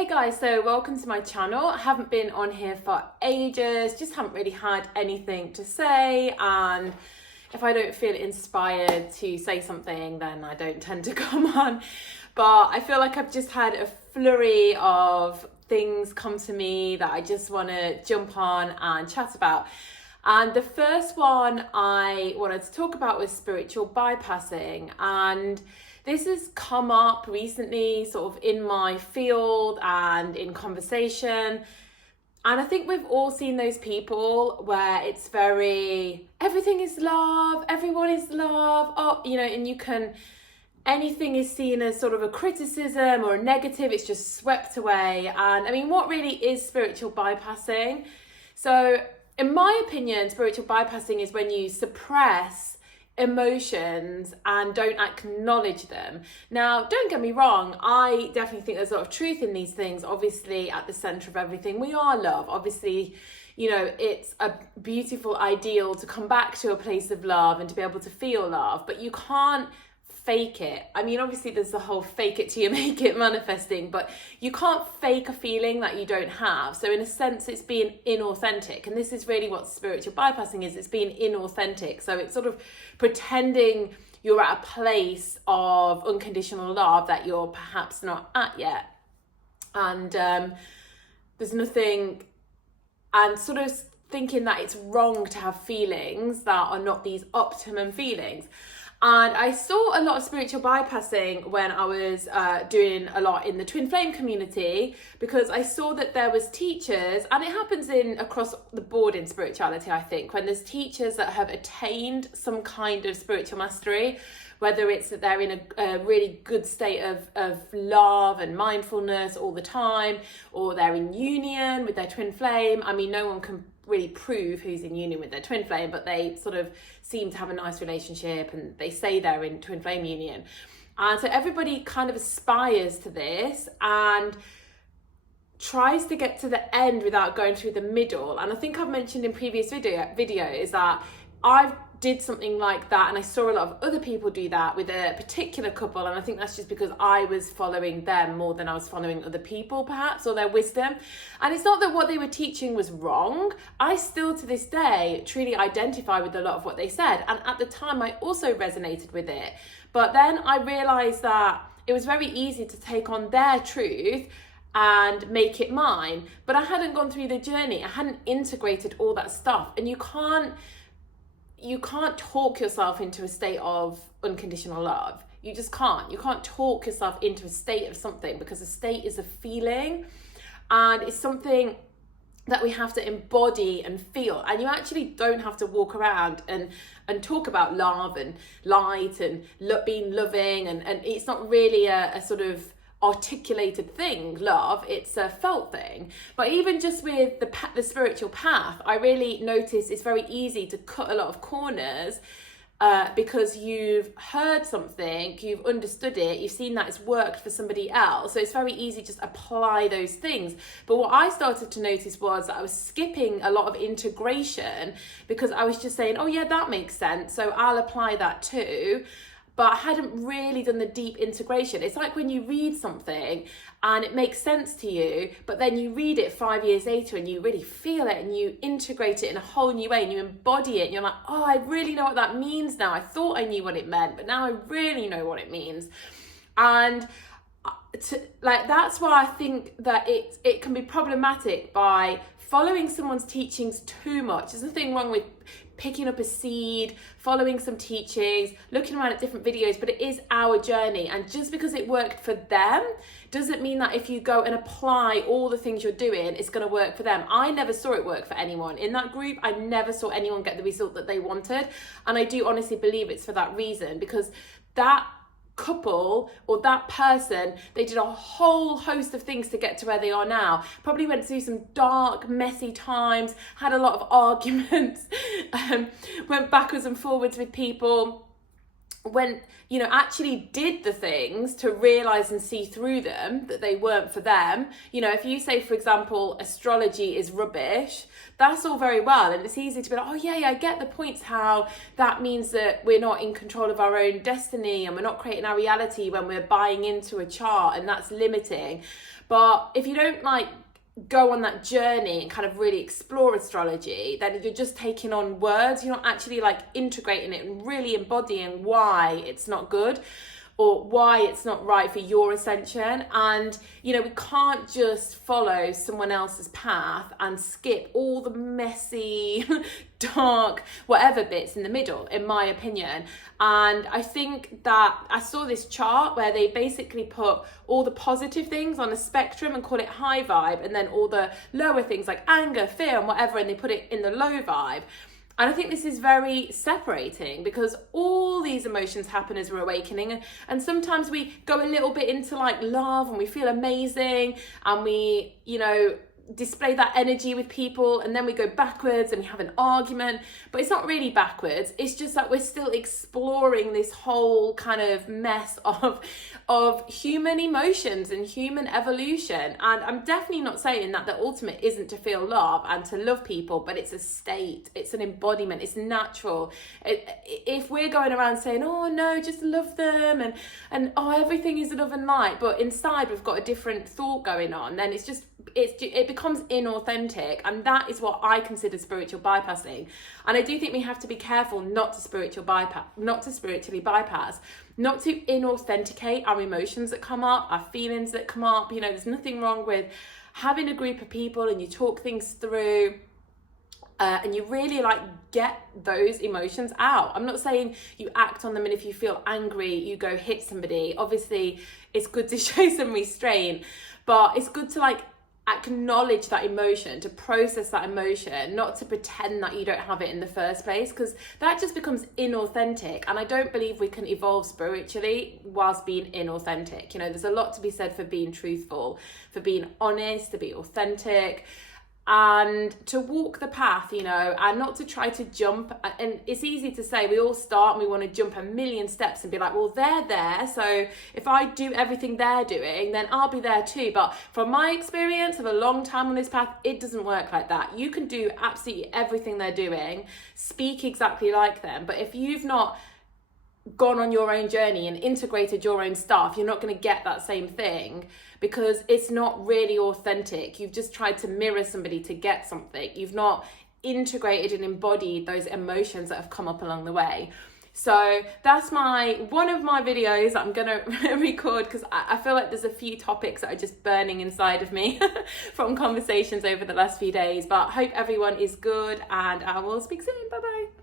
Hey guys, so welcome to my channel. I haven't been on here for ages, just haven't really had anything to say, and if I don't feel inspired to say something, then I don't tend to come on. But I feel like I've just had a flurry of things come to me that I just want to jump on and chat about. And the first one I wanted to talk about was spiritual bypassing, and this has come up recently sort of in my field and in conversation. And I think we've all seen those people where it's very, everything is love, everyone is love, and anything is seen as sort of a criticism or a negative, it's just swept away. And I mean, what really is spiritual bypassing? So in my opinion, spiritual bypassing is when you suppress emotions and don't acknowledge them. Now, don't get me wrong, I definitely think there's a lot of truth in these things. Obviously, at the center of everything, we are love. Obviously, it's a beautiful ideal to come back to a place of love and to be able to feel love, but you can't fake it. I mean, obviously there's the whole fake it till you make it manifesting, but you can't fake a feeling that you don't have. So in a sense, it's being inauthentic. And this is really what spiritual bypassing is. It's being inauthentic. So it's sort of pretending you're at a place of unconditional love that you're perhaps not at yet. And there's nothing, and sort of thinking that it's wrong to have feelings that are not these optimum feelings. And I saw a lot of spiritual bypassing when I was doing a lot in the twin flame community, because I saw that there was teachers, and it happens across the board in spirituality, I think, when there's teachers that have attained some kind of spiritual mastery, whether it's that they're in a really good state of love and mindfulness all the time, or they're in union with their twin flame. I mean, no one can really prove who's in union with their twin flame, but they sort of seem to have a nice relationship and they say they're in twin flame union. And so everybody kind of aspires to this and tries to get to the end without going through the middle. And I think I've mentioned in previous videos that I've did something like that, and I saw a lot of other people do that with a particular couple, and I think that's just because I was following them more than I was following other people perhaps, or their wisdom. And it's not that what they were teaching was wrong. I still to this day truly identify with a lot of what they said, and at the time I also resonated with it. But then I realized that it was very easy to take on their truth and make it mine, but I hadn't gone through the journey. I hadn't integrated all that stuff. And you can't talk yourself into a state of unconditional love. You just can't. You can't talk yourself into a state of something, because a state is a feeling, and it's something that we have to embody and feel. And you actually don't have to walk around and talk about love and light and being loving, and it's not really a sort of articulated thing, love, it's a felt thing. But even just with the spiritual path, I really notice it's very easy to cut a lot of corners because you've heard something, you've understood it, you've seen that it's worked for somebody else, so it's very easy to just apply those things. But what I started to notice was that I was skipping a lot of integration, because I was just saying, oh yeah, that makes sense, so I'll apply that too. But I hadn't really done the deep integration. It's like when you read something and it makes sense to you, but then you read it 5 years later and you really feel it and you integrate it in a whole new way and you embody it and you're like, oh, I really know what that means now. I thought I knew what it meant, but now I really know what it means. And that's why I think that it can be problematic by following someone's teachings too much. There's nothing wrong with picking up a seed, following some teachings, looking around at different videos, but it is our journey. And just because it worked for them doesn't mean that if you go and apply all the things you're doing, it's going to work for them. I never saw it work for anyone. In that group, I never saw anyone get the result that they wanted. And I do honestly believe it's for that reason, because that couple or that person, they did a whole host of things to get to where they are now. Probably went through some dark, messy times, had a lot of arguments, went backwards and forwards with people, when, you know, actually did the things to realize and see through them that they weren't for them. You know, if you say, for example, astrology is rubbish, that's all very well, and it's easy to be like, oh yeah, I get the points, how that means that we're not in control of our own destiny and we're not creating our reality when we're buying into a chart, and that's limiting. But if you don't like go on that journey and kind of really explore astrology, then you're just taking on words. You're not actually like integrating it and really embodying why it's not good or why it's not right for your ascension. And, you know, we can't just follow someone else's path and skip all the messy, dark, whatever bits in the middle, in my opinion. And I think that I saw this chart where they basically put all the positive things on a spectrum and call it high vibe, and then all the lower things like anger, fear, and whatever, and they put it in the low vibe. And I think this is very separating, because all these emotions happen as we're awakening. And sometimes we go a little bit into like love and we feel amazing and we, you know, display that energy with people, and then we go backwards and we have an argument. But it's not really backwards, it's just that we're still exploring this whole kind of mess of human emotions and human evolution. And I'm definitely not saying that the ultimate isn't to feel love and to love people, but it's a state, it's an embodiment, it's natural. If we're going around saying, oh no, just love them, and oh, everything is love and light, but inside we've got a different thought going on, then it becomes inauthentic. And that is what I consider spiritual bypassing. And I do think we have to be careful not to spiritually bypass, not to inauthenticate our emotions that come up, our feelings that come up. You know, there's nothing wrong with having a group of people and you talk things through. And you really like get those emotions out. I'm not saying you act on them, and if you feel angry, you go hit somebody. Obviously, it's good to show some restraint, but it's good to like acknowledge that emotion, to process that emotion, not to pretend that you don't have it in the first place, because that just becomes inauthentic. And I don't believe we can evolve spiritually whilst being inauthentic. You know, there's a lot to be said for being truthful, for being honest, to be authentic, and to walk the path, you know, and not to try to jump. And it's easy to say, we all start and we want to jump a million steps and be like, well, they're there, so if I do everything they're doing, then I'll be there too. But from my experience of a long time on this path, it doesn't work like that. You can do absolutely everything they're doing, speak exactly like them, but if you've not gone on your own journey and integrated your own stuff, you're not going to get that same thing, because it's not really authentic. You've just tried to mirror somebody to get something. You've not integrated and embodied those emotions that have come up along the way. So that's one of my videos that I'm gonna record, because I feel like there's a few topics that are just burning inside of me from conversations over the last few days. But I hope everyone is good, and I will speak soon. Bye bye.